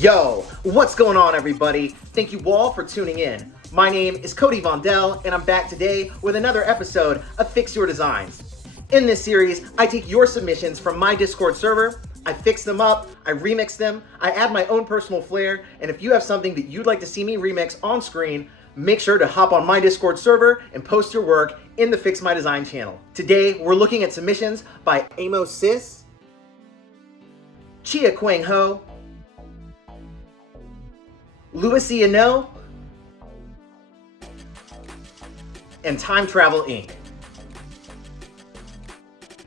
Yo, what's going on, everybody? Thank you all for tuning in. My name is Cody Vondell, and I'm back today with another episode of Fix Your Designs. In this series, I take your submissions from my Discord server, I fix them up, I remix them, I add my own personal flair, and if you have something that you'd like to see me remix on screen, make sure to hop on my Discord server and post your work in the Fix My Design channel. Today, we're looking at submissions by Amos Sis, Chia Quang Ho, Louisiana, and Time Travel Inc.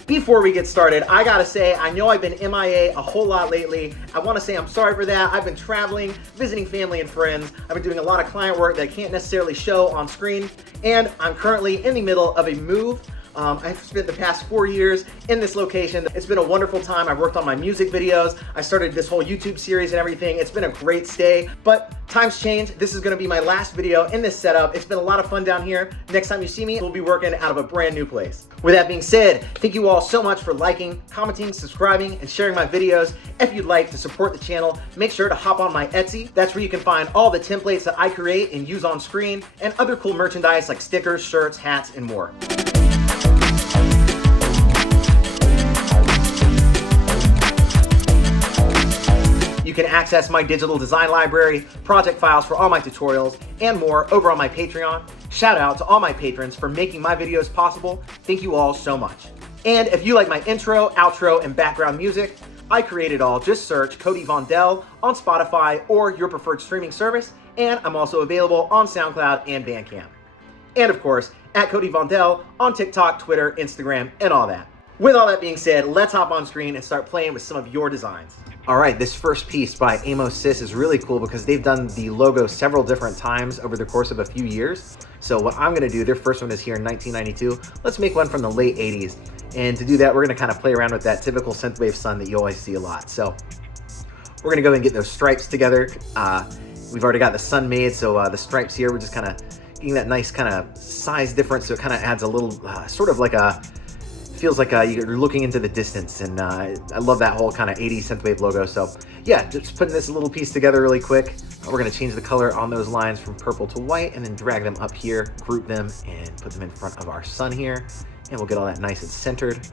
Before we get started, I gotta say, I know I've been MIA a whole lot lately. I wanna say I'm sorry for that. I've been traveling, visiting family and friends. I've been doing a lot of client work that I can't necessarily show on screen, and I'm currently in the middle of a move. I've spent the past 4 years in this location. It's been a wonderful time. I've worked on my music videos. I started this whole YouTube series and everything. It's been a great stay, but times change. This is gonna be my last video in this setup. It's been a lot of fun down here. Next time you see me, we'll be working out of a brand new place. With that being said, thank you all so much for liking, commenting, subscribing, and sharing my videos. If you'd like to support the channel, make sure to hop on my Etsy. That's where you can find all the templates that I create and use on screen, and other cool merchandise like stickers, shirts, hats, and more. You can access my digital design library, project files for all my tutorials, and more over on my Patreon. Shout out to all my patrons for making my videos possible. Thank you all so much. And if you like my intro, outro, and background music, I create it all. Just search Cody Vondell on Spotify or your preferred streaming service, and I'm also available on SoundCloud and Bandcamp. And of course, at Cody Vondell on TikTok, Twitter, Instagram, and all that. With all that being said, let's hop on screen and start playing with some of your designs. All right, this first piece by Amos Sis is really cool because they've done the logo several different times over the course of a few years. So what I'm gonna do, their first one is here in 1992. Let's make one from the late 80s. And to do that, we're gonna kind of play around with that typical synthwave sun that you always see a lot. So we're gonna go and get those stripes together. We've already got the sun made, so the stripes here, we're just kind of getting that nice kind of size difference, so it kind of adds a little, sort of like a, feels like you're looking into the distance, and I love that whole kind of 80s synthwave logo. So yeah, just putting this little piece together really quick. We're gonna change the color on those lines from purple to white, and then drag them up here, group them, and put them in front of our sun here. And we'll get all that nice and centered,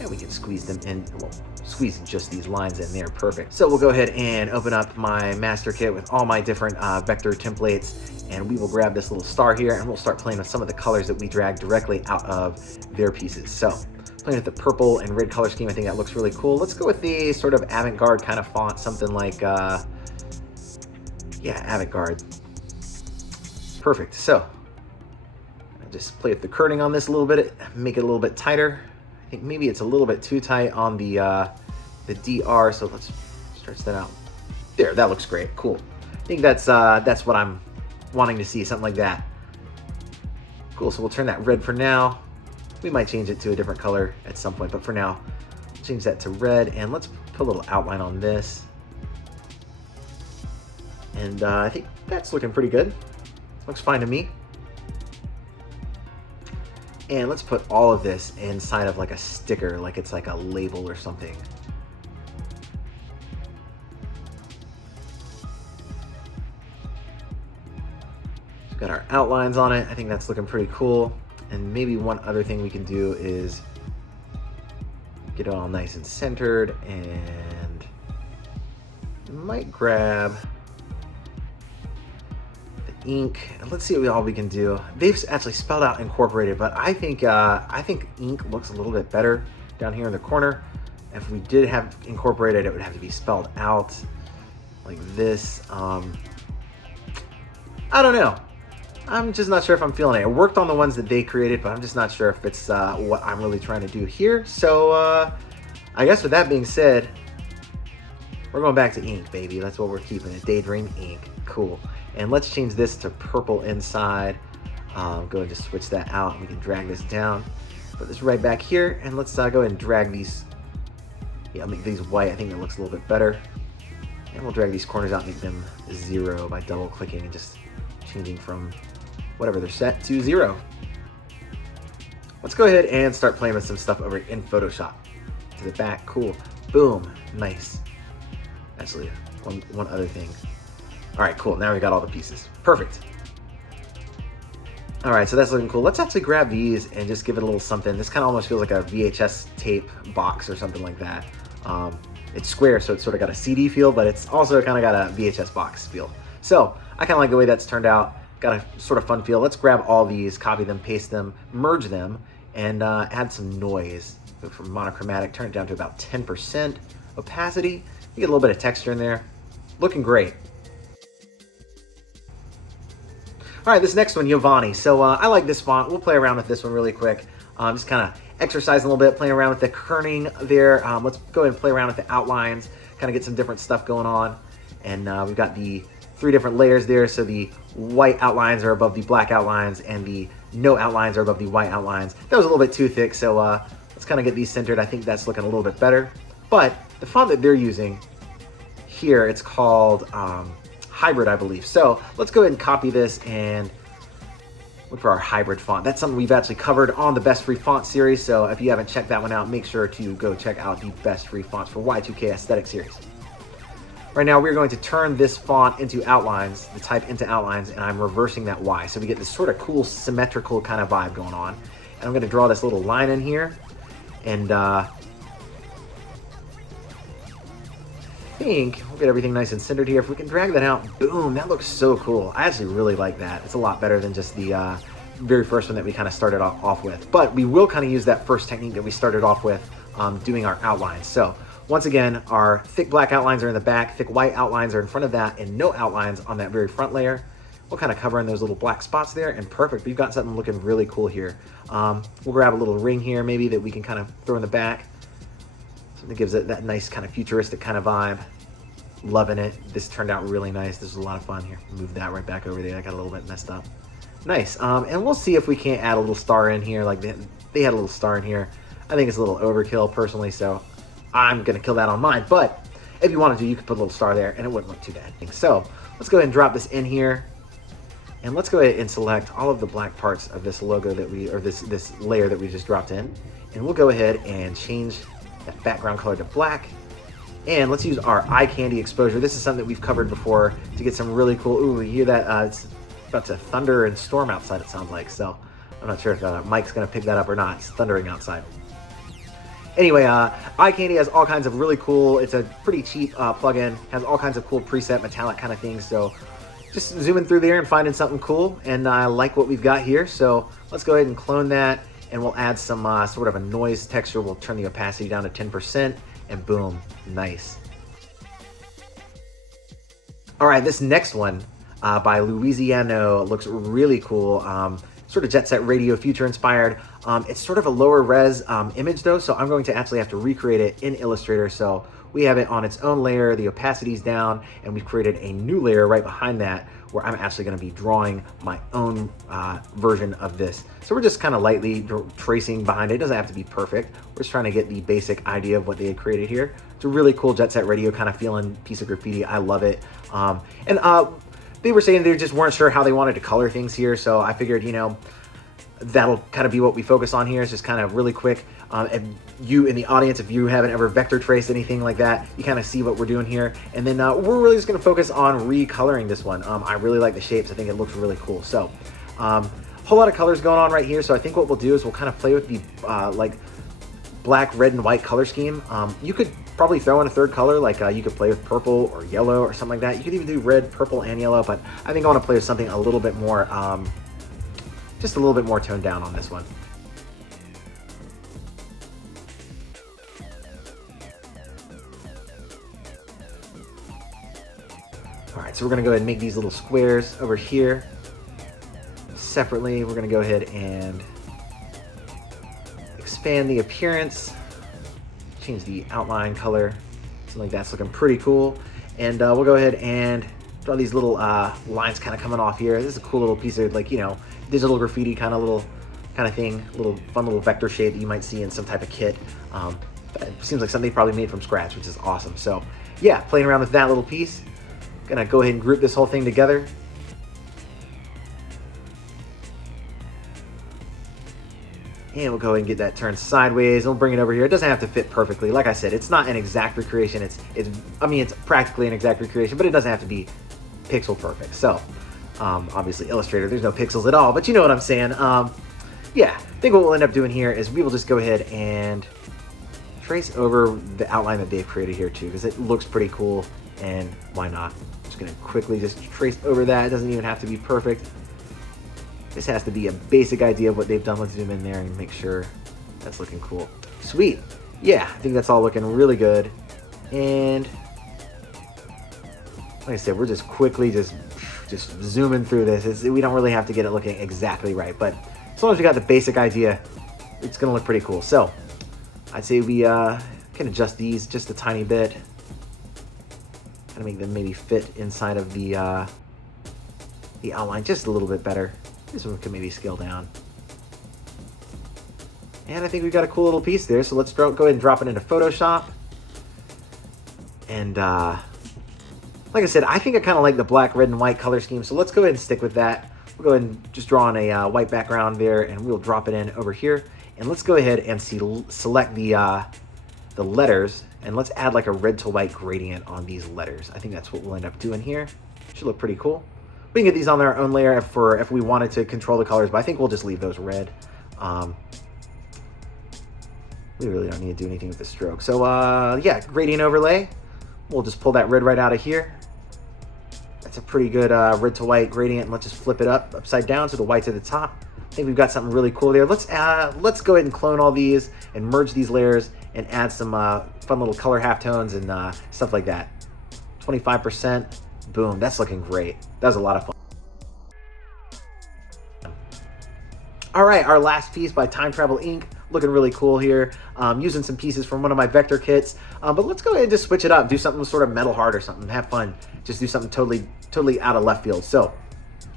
and we can squeeze them in, well, squeeze just these lines in there, perfect. So we'll go ahead and open up my master kit with all my different vector templates, and we will grab this little star here, and we'll start playing with some of the colors that we drag directly out of their pieces. So playing with the purple and red color scheme, I think that looks really cool. Let's go with the sort of avant-garde kind of font, something like, yeah, avant-garde. Perfect. So I'll just play with the kerning on this a little bit, make it a little bit tighter. I think maybe it's a little bit too tight on the DR, so let's stretch that out. There, that looks great. Cool. I think that's what I'm wanting to see, something like that. Cool. So we'll turn that red for now. We might change it to a different color at some point, but for now, change that to red, and let's put a little outline on this. And I think that's looking pretty good. Looks fine to me. And let's put all of this inside of like a sticker, like it's like a label or something. We've got our outlines on it. I think that's looking pretty cool. And maybe one other thing we can do is get it all nice and centered, and might grab the ink. And let's see what all we can do. They've actually spelled out incorporated, but I think ink looks a little bit better down here in the corner. If we did have incorporated, it would have to be spelled out like this. I don't know. I'm just not sure if I'm feeling it. I worked on the ones that they created, but I'm just not sure if it's what I'm really trying to do here. So I guess with that being said, we're going back to ink, baby. That's what we're keeping it. Daydream ink. Cool. And let's change this to purple inside. Go and just switch that out. We can drag this down. Put this right back here, and let's go ahead and drag these. Yeah, make these white. I think that looks a little bit better. And we'll drag these corners out and make them 0 by double clicking and just changing from whatever they're set to 0. Let's go ahead and start playing with some stuff over in Photoshop. To the back, cool. Boom, nice. Actually, one other thing. All right, cool. Now we got all the pieces. Perfect. All right, so that's looking cool. Let's actually grab these and just give it a little something. This kind of almost feels like a VHS tape box or something like that. It's square, so it's sort of got a CD feel, but it's also kind of got a VHS box feel. So I kind of like the way that's turned out. Got a sort of fun feel. Let's grab all these, copy them, paste them, merge them, and add some noise. Go from monochromatic, turn it down to about 10% opacity. You get a little bit of texture in there. Looking great. All right, this next one, Yovani. So I like this font. We'll play around with this one really quick. Just kind of exercise a little bit, playing around with the kerning there. Let's go ahead and play around with the outlines, kind of get some different stuff going on. And we've got the 3 different layers there. So the white outlines are above the black outlines, and the no outlines are above the white outlines. That was a little bit too thick, so let's kind of get these centered. I think that's looking a little bit better. But the font that they're using here, it's called Hybrid, I believe. So let's go ahead and copy this and look for our hybrid font. That's something we've actually covered on the Best Free Font series. So if you haven't checked that one out, make sure to go check out the Best Free Fonts for Y2K Aesthetic series. Right now, we're going to turn this font into outlines, the type into outlines, and I'm reversing that Y. So we get this sort of cool symmetrical kind of vibe going on. And I'm going to draw this little line in here. And I think we'll get everything nice and centered here. If we can drag that out, boom, that looks so cool. I actually really like that. It's a lot better than just the very first one that we kind of started off with. But we will kind of use that first technique that we started off with, doing our outlines. So once again, our thick black outlines are in the back, thick white outlines are in front of that, and no outlines on that very front layer. We'll kind of cover in those little black spots there, and perfect. We've got something looking really cool here. We'll grab a little ring here maybe that we can kind of throw in the back. Something that gives it that nice kind of futuristic kind of vibe. Loving it. This turned out really nice. This was a lot of fun here. Move that right back over there. I got a little bit messed up. Nice. And we'll see if we can't add a little star in here. Like they had a little star in here. I think it's a little overkill personally, so I'm going to kill that on mine. But if you wanted to, you could put a little star there and it wouldn't look too bad. So let's go ahead and drop this in here. And let's go ahead and select all of the black parts of this logo that this layer that we just dropped in. And we'll go ahead and change that background color to black. And let's use our eye candy exposure. This is something that we've covered before to get some really cool, ooh, you hear that? It's about to thunder and storm outside, it sounds like. So I'm not sure if Mike's gonna pick that up or not. It's thundering outside. Anyway, eye candy has all kinds of really cool, it's a pretty cheap plugin, has all kinds of cool preset metallic kind of things. So just zooming through there and finding something cool, and I like what we've got here. So let's go ahead and clone that, and we'll add some sort of a noise texture. We'll turn the opacity down to 10%, and boom, nice. All right, this next one by Louisiana looks really cool. Sort of Jet Set Radio Future inspired. It's sort of a lower res image though, so I'm going to actually have to recreate it in Illustrator. So we have it on its own layer, the opacity's down, and we've created a new layer right behind that where I'm actually going to be drawing my own version of this. So we're just kind of lightly tracing behind it. It doesn't have to be perfect. We're just trying to get the basic idea of what they had created here. It's a really cool Jet Set Radio kind of feeling piece of graffiti. I love it. They were saying they just weren't sure how they wanted to color things here, so I figured, you know, that'll kind of be what we focus on here. It's just kind of really quick. And you in the audience, if you haven't ever vector traced anything like that, you kind of see what we're doing here. And then we're really just going to focus on recoloring this one. I really like the shapes. I think it looks really cool. So whole lot of colors going on right here. So I think what we'll do is we'll kind of play with the like black, red, and white color scheme. You could probably throw in a third color, like you could play with purple or yellow or something like that. You could even do red, purple, and yellow, but I think I want to play with something a little bit more, just a little bit more toned down on this one. All right, so we're gonna go ahead and make these little squares over here. Separately, we're gonna go ahead and expand the appearance. Change the outline color, something like that's looking pretty cool. And we'll go ahead and draw these little lines kind of coming off here. This is a cool little piece of, like, you know, digital graffiti kind of thing, little fun little vector shape that you might see in some type of kit. It seems like something probably made from scratch, which is awesome. So yeah, playing around with that little piece. Gonna go ahead and group this whole thing together. And we'll go ahead and get that turned sideways. We'll bring it over here. It doesn't have to fit perfectly. Like I said, it's not an exact recreation. I mean, it's practically an exact recreation, but it doesn't have to be pixel perfect. So, obviously Illustrator, there's no pixels at all, but you know what I'm saying. Yeah, I think what we'll end up doing here is we will just go ahead and trace over the outline that they've created here too, because it looks pretty cool, and why not? I'm just gonna quickly just trace over that. It doesn't even have to be perfect. This has to be a basic idea of what they've done. Let's zoom in there and make sure that's looking cool. Sweet. Yeah, I think that's all looking really good. And like I said, we're just quickly just zooming through this. We don't really have to get it looking exactly right, but as long as we got the basic idea, it's gonna look pretty cool. So I'd say we can adjust these just a tiny bit. Kind of make them maybe fit inside of the outline just a little bit better. This one can maybe scale down. And I think we've got a cool little piece there. So let's go ahead and drop it into Photoshop. And like I said, I think I kind of like the black, red, and white color scheme. So let's go ahead and stick with that. We'll go ahead and just draw on a white background there, and we'll drop it in over here. And let's go ahead and select the letters, and let's add like a red to white gradient on these letters. I think that's what we'll end up doing here. Should look pretty cool. We can get these on our own layer if we wanted to control the colors, but I think we'll just leave those red. We really don't need to do anything with the stroke. So yeah, gradient overlay. We'll just pull that red right out of here. That's a pretty good red to white gradient. Let's just flip it upside down so the white's at the top. I think we've got something really cool there. Let's go ahead and clone all these and merge these layers and add some fun little color halftones and stuff like that. 25%. Boom, that's looking great. That was a lot of fun. All right, our last piece by Time Travel Inc. Looking really cool here. Using some pieces from one of my vector kits. But let's go ahead and just switch it up. Do something sort of metal hard or something. Have fun. Just do something totally out of left field. So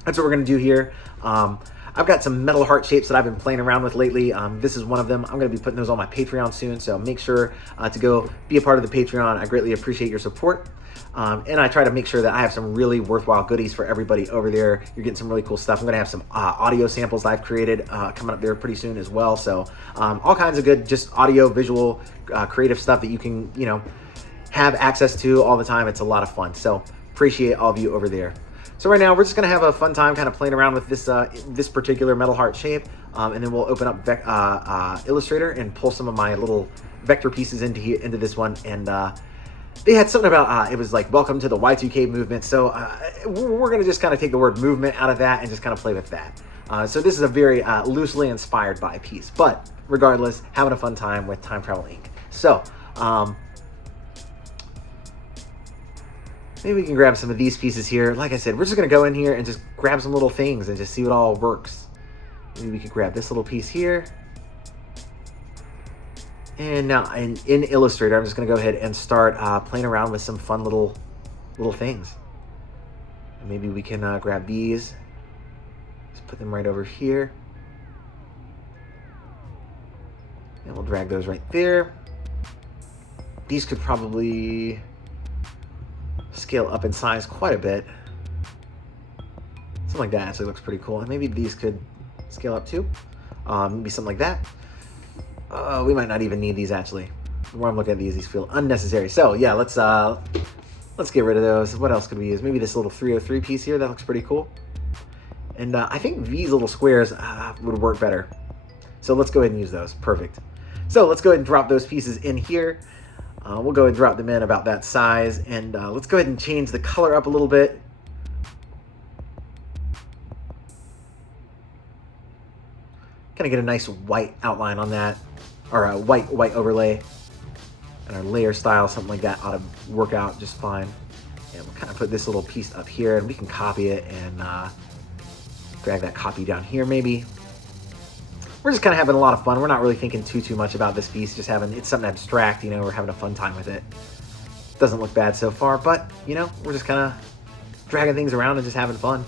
that's what we're gonna do here. I've got some metal heart shapes that I've been playing around with lately. This is one of them. I'm gonna be putting those on my Patreon soon. So make sure to go be a part of the Patreon. I greatly appreciate your support. And I try to make sure that I have some really worthwhile goodies for everybody over there. You're getting some really cool stuff. I'm going to have some audio samples I've created coming up there pretty soon as well. So all kinds of good, just audio, visual, creative stuff that you can, have access to all the time. It's a lot of fun. So appreciate all of you over there. So right now we're just going to have a fun time kind of playing around with this particular metal heart shape. And then we'll open up Illustrator and pull some of my little vector pieces into this one. And they had something about, it was like, welcome to the Y2K movement. So we're going to just kind of take the word movement out of that and just kind of play with that. So this is a very loosely inspired by piece. But regardless, having a fun time with Time Travel Inc. So maybe we can grab some of these pieces here. Like I said, we're just going to go in here and just grab some little things and just see what all works. Maybe we could grab this little piece here. And now in Illustrator, I'm just going to go ahead and start playing around with some fun little things. And maybe we can grab these. Just put them right over here. And we'll drag those right there. These could probably scale up in size quite a bit. Something like that actually looks pretty cool. And maybe these could scale up too. Maybe something like that. We might not even need these actually. The more I'm looking at these feel unnecessary. So yeah, let's get rid of those. What else could we use? Maybe this little 303 piece here. That looks pretty cool. And I think these little squares would work better. So let's go ahead and use those. Perfect. So let's go ahead and drop those pieces in here. We'll go ahead and drop them in about that size. And let's go ahead and change the color up a little bit. Kind of get a nice white outline on that. Or a white overlay, and our layer style, something like that ought to work out just fine. And we'll kind of put this little piece up here, and we can copy it and drag that copy down here maybe. We're just kind of having a lot of fun. We're not really thinking too much about this piece, just it's something abstract, we're having a fun time with it. Doesn't look bad so far, but we're just kind of dragging things around and just having fun.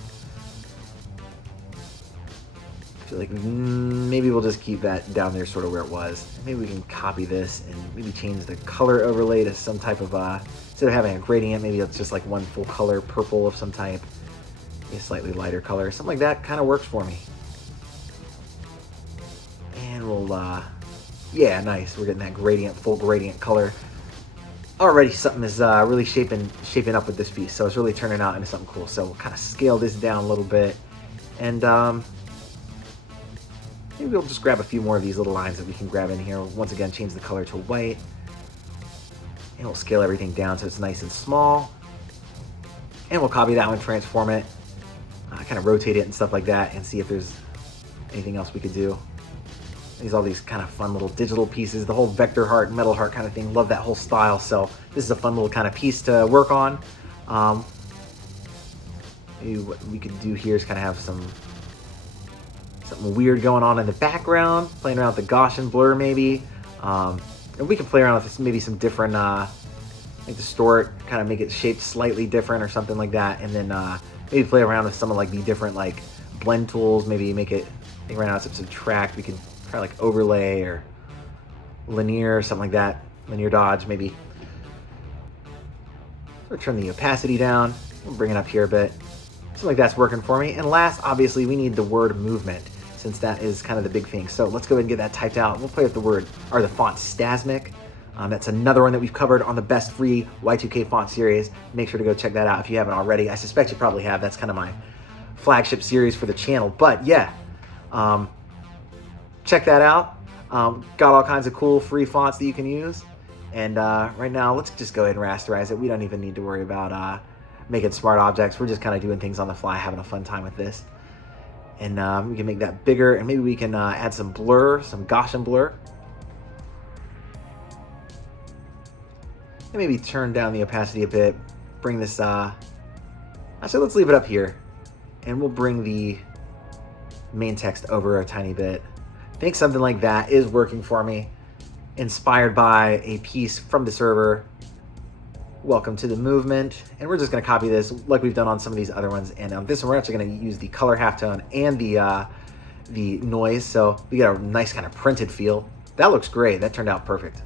I feel like maybe we'll just keep that down there sort of where it was. Maybe we can copy this and maybe change the color overlay to some type of, instead of having a gradient, maybe it's just like one full color purple of some type, a slightly lighter color. Something like that kind of works for me. And little, yeah, nice. We're getting that gradient, full gradient color. Already something is really shaping up with this piece, so it's really turning out into something cool. So we'll kind of scale this down a little bit, and maybe we'll just grab a few more of these little lines that we can grab in here. Once again, change the color to white, and we'll scale everything down so it's nice and small. And we'll copy that one, transform it, kind of rotate it and stuff like that, and see if there's anything else we could do. There's all these kind of fun little digital pieces, the whole vector heart, metal heart kind of thing. Love that whole style. So this is a fun little kind of piece to work on. Maybe what we could do here is kind of have something weird going on in the background, playing around with the Gaussian blur maybe. And we can play around with maybe some different, like distort, kind of make it shaped slightly different or something like that. And then maybe play around with some of like the different like blend tools, maybe make it, like right now it's subtract, we could try like overlay or linear or something like that, linear dodge maybe. Or turn the opacity down, we'll bring it up here a bit. Something like that's working for me. And last, obviously, we need the word movement, since that is kind of the big thing. So let's go ahead and get that typed out. We'll play with the word, or the font Stasmic. That's another one that we've covered on the best free Y2K font series. Make sure to go check that out if you haven't already. I suspect you probably have. That's kind of my flagship series for the channel. But yeah, check that out. Got all kinds of cool free fonts that you can use. And right now, let's just go ahead and rasterize it. We don't even need to worry about making smart objects. We're just kind of doing things on the fly, having a fun time with this. And we can make that bigger, and maybe we can add some blur, some Gaussian blur. And maybe turn down the opacity a bit. Bring this, actually let's leave it up here. And we'll bring the main text over a tiny bit. I think something like that is working for me. Inspired by a piece from the server. Welcome to the movement. And we're just gonna copy this like we've done on some of these other ones. And on this one, we're actually gonna use the color halftone and the noise. So we got a nice kind of printed feel. That looks great. That turned out perfect.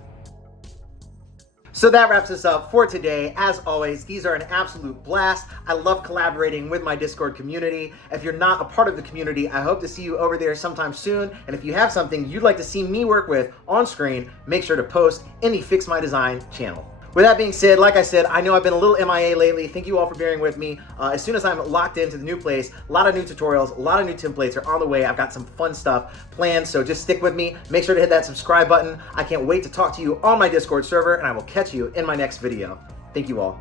So that wraps us up for today. As always, these are an absolute blast. I love collaborating with my Discord community. If you're not a part of the community, I hope to see you over there sometime soon. And if you have something you'd like to see me work with on screen, make sure to post in the Fix My Design channel. With that being said, like I said, I know I've been a little MIA lately. Thank you all for bearing with me. As soon as I'm locked into the new place, a lot of new tutorials, a lot of new templates are on the way. I've got some fun stuff planned, so just stick with me. Make sure to hit that subscribe button. I can't wait to talk to you on my Discord server, and I will catch you in my next video. Thank you all.